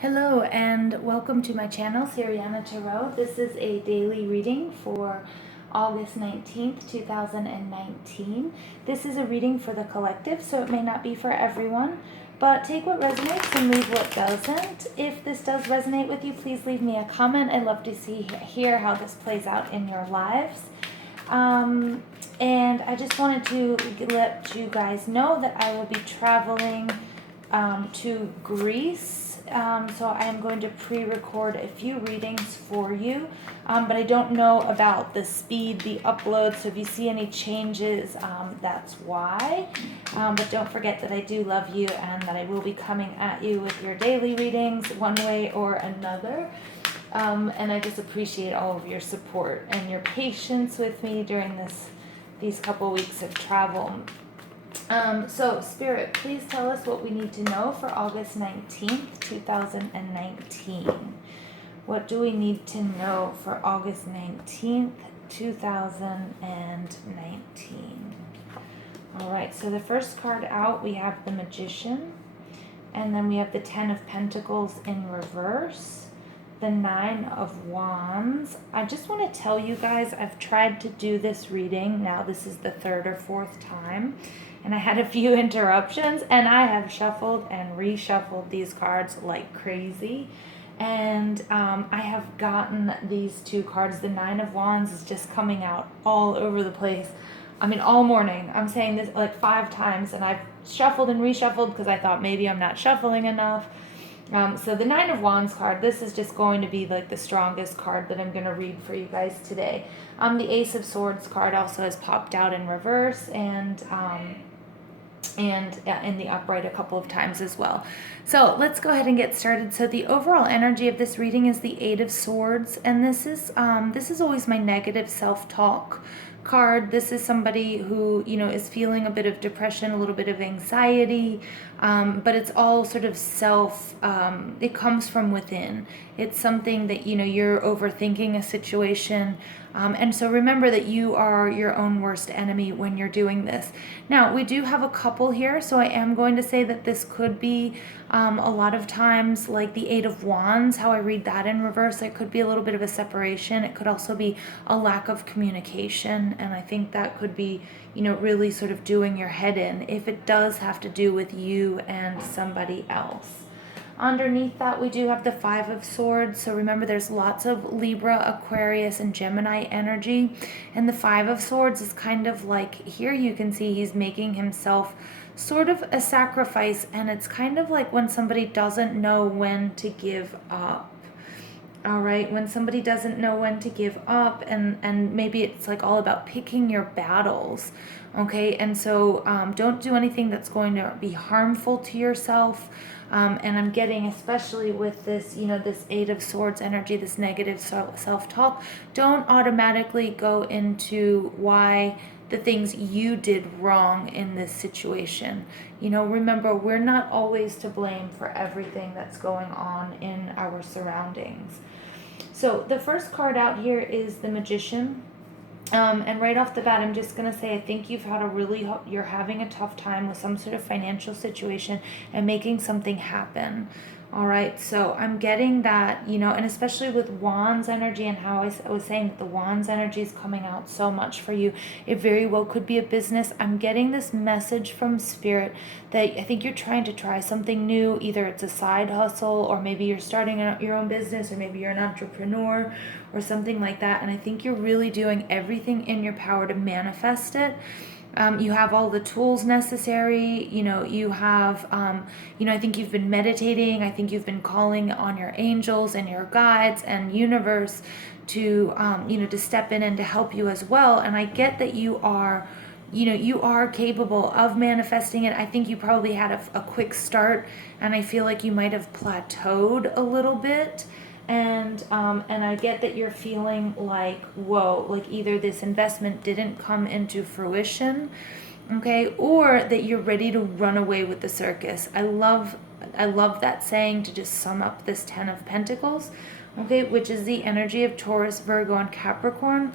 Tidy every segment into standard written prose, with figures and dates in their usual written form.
Hello and welcome to my channel, Siriana Tarot. This is a daily reading for August 19th, 2019. This is a reading for the collective, so it may not be for everyone, but take what resonates and leave what doesn't. If this does resonate with you, please leave me a comment. I'd love to hear how this plays out in your lives. And I just wanted to let you guys know that I will be traveling to Greece. So I am going to pre-record a few readings for you, but I don't know about the speed, the upload, so if you see any changes, that's why. But don't forget that I do love you and that I will be coming at you with your daily readings one way or another. And I just appreciate all of your support and your patience with me during these couple weeks of travel. So Spirit, please tell us what we need to know for August 19th, 2019. What do we need to know for August 19th, 2019? All right, so the first card out, we have the Magician, and then we have the Ten of Pentacles in reverse, the Nine of Wands. I just want to tell you guys, I've tried to do this reading. Now this is the third or fourth time, and I had a few interruptions, and I have shuffled and reshuffled these cards like crazy. And I have gotten these two cards. The Nine of Wands is just coming out all over the place. I mean, all morning. I'm saying this like 5 times, and I've shuffled and reshuffled because I thought maybe I'm not shuffling enough. So the Nine of Wands card, this is just going to be like the strongest card that I'm going to read for you guys today. The Ace of Swords card also has popped out in reverse and in the upright a couple of times as well. So let's go ahead and get started. So the overall energy of this reading is the Eight of Swords, and this is always my negative self-talk card. This is somebody who, is feeling a bit of depression, a little bit of anxiety, but it's all sort of it comes from within. It's something that, you're overthinking a situation. And so remember that you are your own worst enemy when you're doing this. Now, we do have a couple here, so I am going to say that this could be a lot of times like the Eight of Wands, how I read that in reverse. It could be a little bit of a separation. It could also be a lack of communication, and I think that could be, really sort of doing your head in if it does have to do with you and somebody else. Underneath that, we do have the Five of Swords. So remember, there's lots of Libra, Aquarius, and Gemini energy. And the Five of Swords is kind of like, here you can see he's making himself sort of a sacrifice. And it's kind of like when somebody doesn't know when to give up. All right, when somebody doesn't know when to give up, and maybe it's like all about picking your battles. Okay, and so don't do anything that's going to be harmful to yourself. And I'm getting, especially with this, this Eight of Swords energy, this negative self-talk, don't automatically go into why the things you did wrong in this situation. Remember, we're not always to blame for everything that's going on in our surroundings. So the first card out here is the Magician. And right off the bat, I'm just going to say, I think you're having a tough time with some sort of financial situation and making something happen. All right, so I'm getting that, and especially with Wands energy and how I was saying that the Wands energy is coming out so much for you. It very well could be a business. I'm getting this message from Spirit that I think you're trying to try something new. Either it's a side hustle, or maybe you're starting your own business, or maybe you're an entrepreneur or something like that. And I think you're really doing everything in your power to manifest it. You have all the tools necessary. You have, I think you've been meditating. I think you've been calling on your angels and your guides and universe to, to step in and to help you as well. And I get that you are capable of manifesting it. I think you probably had a quick start, and I feel like you might have plateaued a little bit. And I get that you're feeling like, whoa, like either this investment didn't come into fruition, okay, or that you're ready to run away with the circus. I love that saying to just sum up this Ten of Pentacles, okay, which is the energy of Taurus, Virgo, and Capricorn.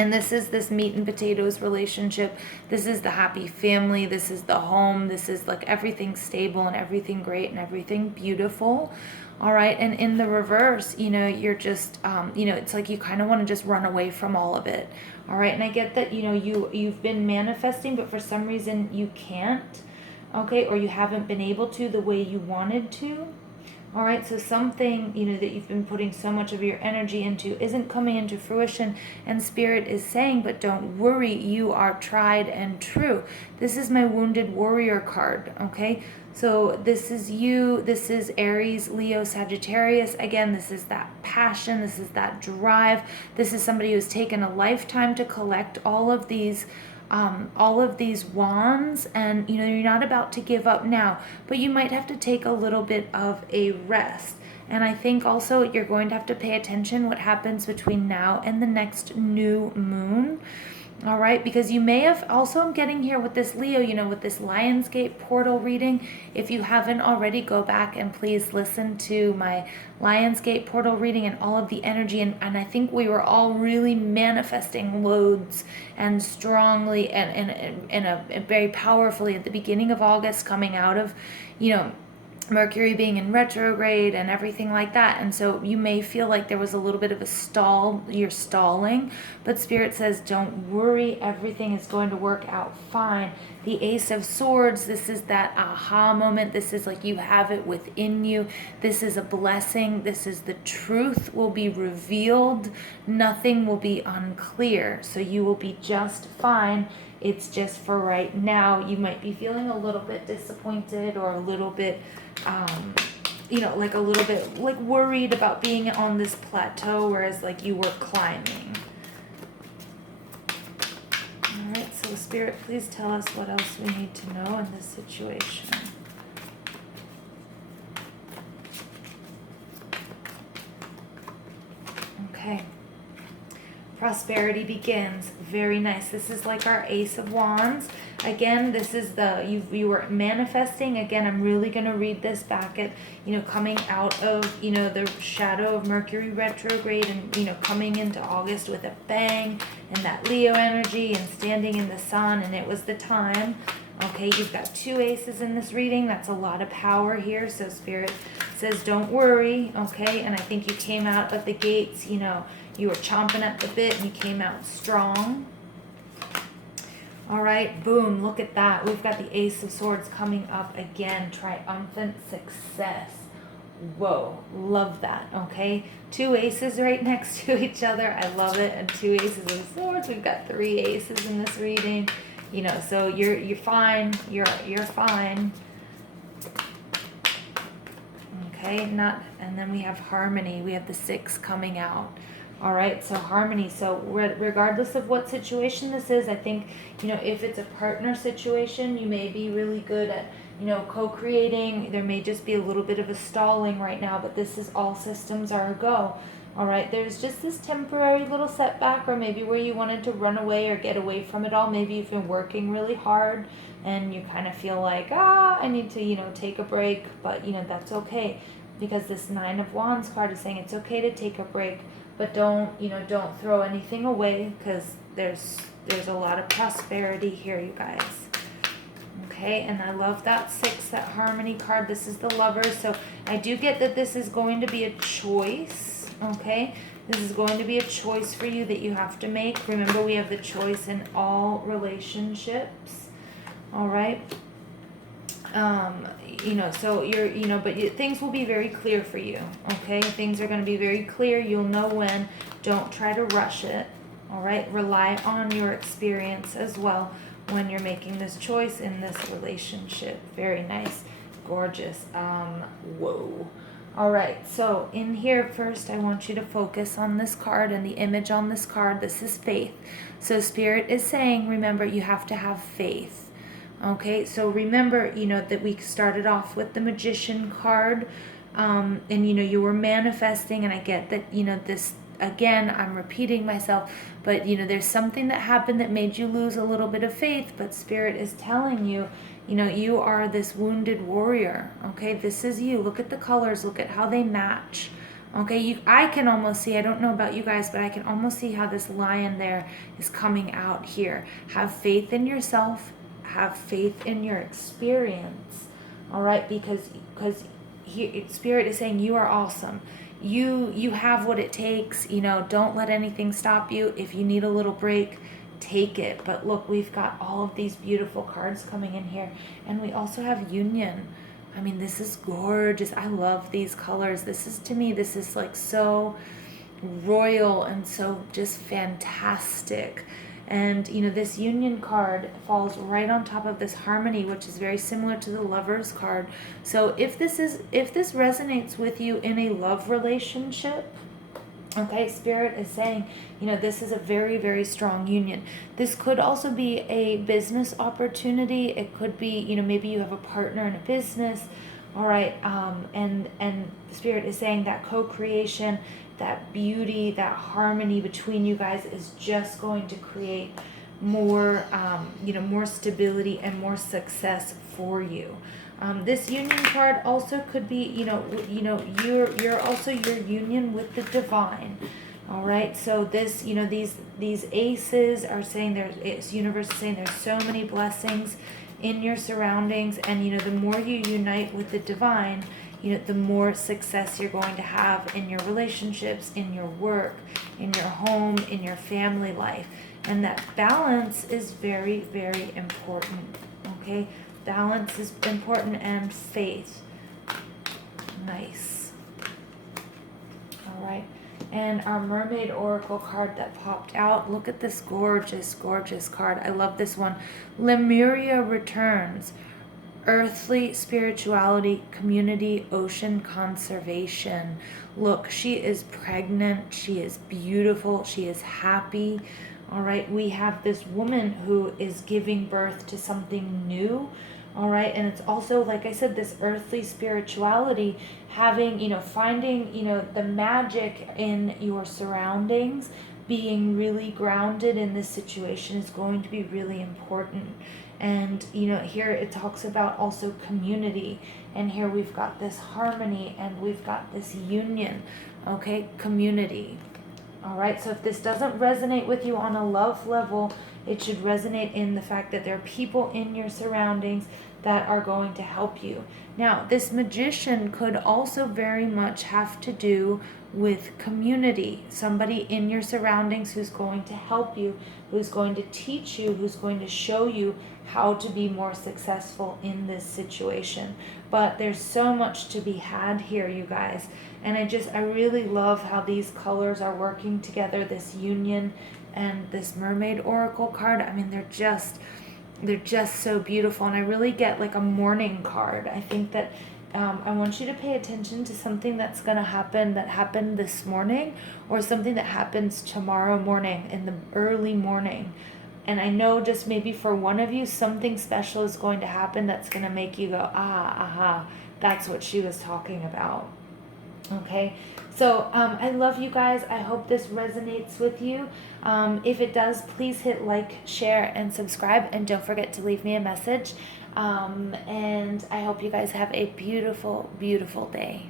And this is this meat and potatoes relationship. This is the happy family. This is the home. This is like everything stable and everything great and everything beautiful. All right. And in the reverse, you're just, it's like you kind of want to just run away from all of it. All right. And I get that, you've been manifesting, but for some reason you can't. Okay. Or you haven't been able to the way you wanted to. All right, so something, that you've been putting so much of your energy into isn't coming into fruition, and Spirit is saying, but don't worry, you are tried and true. This is my Wounded Warrior card, okay? So this is you, this is Aries, Leo, Sagittarius. Again, this is that passion, this is that drive. This is somebody who's taken a lifetime to collect all of these wands, and you're not about to give up now, but you might have to take a little bit of a rest. And I think also you're going to have to pay attention what happens between now and the next new moon. All right, because you may have also, I'm getting here with this Leo, with this Lionsgate portal reading. If you haven't already, go back and please listen to my Lionsgate portal reading and all of the energy. And I think we were all really manifesting loads and strongly and very powerfully at the beginning of August, coming out of, Mercury being in retrograde and everything like that. And so you may feel like there was a little bit of a stall, you're stalling, but Spirit says, don't worry, everything is going to work out fine. The Ace of Swords, this is that aha moment. This is like you have it within you. This is a blessing. This is the truth will be revealed. Nothing will be unclear. So you will be just fine. It's just for right now. You might be feeling a little bit disappointed or a little bit, like a little bit like worried about being on this plateau, whereas like you were climbing. All right, so Spirit, please tell us what else we need to know in this situation. Okay. Prosperity begins. Very nice. This is like our Ace of Wands. Again, this is you were manifesting. Again, I'm really going to read this back at, coming out of, the shadow of Mercury retrograde and, coming into August with a bang and that Leo energy and standing in the sun, and it was the time. Okay, you've got 2 aces in this reading. That's a lot of power here. So Spirit says, don't worry. Okay, and I think you came out of the gates, you were chomping at the bit and you came out strong. All right, boom, look at that. We've got the Ace of Swords coming up again. Triumphant success. Whoa, love that, okay? 2 aces right next to each other. I love it. And 2 aces of swords. We've got 3 aces in this reading. So you're fine. You're fine. Okay, and then we have harmony. We have the 6 coming out. All right, so harmony. So regardless of what situation this is, I think, if it's a partner situation, you may be really good at, co-creating. There may just be a little bit of a stalling right now, but this is all systems are a go. All right, there's just this temporary little setback, or maybe where you wanted to run away or get away from it all. Maybe you've been working really hard and you kind of feel like, I need to, take a break, but, that's okay, because this 9 of Wands card is saying it's okay to take a break. But don't throw anything away, because there's a lot of prosperity here, you guys. Okay, and I love that 6, that harmony card. This is the Lovers. So I do get that this is going to be a choice, okay? This is going to be a choice for you that you have to make. Remember, we have the choice in all relationships, all right? But things will be very clear for you, okay? Things are going to be very clear. You'll know when. Don't try to rush it, all right? Rely on your experience as well when you're making this choice in this relationship. Very nice. Gorgeous. Whoa. All right, so in here first, I want you to focus on this card and the image on this card. This is faith. So Spirit is saying, remember, you have to have faith. Okay, so remember, that we started off with the Magician card, and, you were manifesting, and I get that, this, again, I'm repeating myself, but, there's something that happened that made you lose a little bit of faith, but Spirit is telling you, you are this wounded warrior, okay? This is you. Look at the colors. Look at how they match, Okay, I can almost see, I don't know about you guys, but I can almost see how this lion there is coming out here. Have faith in yourself, have faith in your experience, all right? Because Spirit is saying you are awesome. You have what it takes. Don't let anything stop you. If you need a little break, take it. But look, we've got all of these beautiful cards coming in here, and we also have union. I mean, this is gorgeous. I love these colors. To me, this is like so royal and so just fantastic. And this union card falls right on top of this harmony, which is very similar to the Lovers card. So if this resonates with you in a love relationship, okay, Spirit is saying, this is a very, very strong union. This could also be a business opportunity. It could be, maybe you have a partner in a business, all right, and Spirit is saying that co-creation, that beauty, that harmony between you guys is just going to create more, more stability and more success for you. This union card also could be, you're also your union with the divine. All right. So this, these aces are saying universe is saying there's so many blessings in your surroundings, and the more you unite with the divine, the more success you're going to have in your relationships, in your work, in your home, in your family life. And that balance is very, very important. Okay. Balance is important, and faith. Nice. All right. And our Mermaid Oracle card that popped out. Look at this gorgeous, gorgeous card. I love this one. Lemuria returns. Earthly spirituality, community, ocean conservation. Look, she is pregnant. She is beautiful. She is happy. All right, we have this woman who is giving birth to something new. All right, and it's also, like I said, this earthly spirituality, having, finding, the magic in your surroundings, being really grounded in this situation is going to be really important. And, here it talks about also community. And here we've got this harmony and we've got this union. Okay, community. All right, so if this doesn't resonate with you on a love level, it should resonate in the fact that there are people in your surroundings that are going to help you. Now, this Magician could also very much have to do with community. Somebody in your surroundings who's going to help you, who's going to teach you, who's going to show you how to be more successful in this situation. But there's so much to be had here, you guys. And I really love how these colors are working together, this union and this Mermaid Oracle card. I mean, they're just so beautiful. And I really get like a morning card. I think that I want you to pay attention to something that's going to happen, that happened this morning, or something that happens tomorrow morning in the early morning. And I know just maybe for one of you, something special is going to happen that's going to make you go, aha, that's what she was talking about. Okay, so I love you guys. I hope this resonates with you. If it does, please hit like, share, and subscribe. And don't forget to leave me a message. And I hope you guys have a beautiful, beautiful day.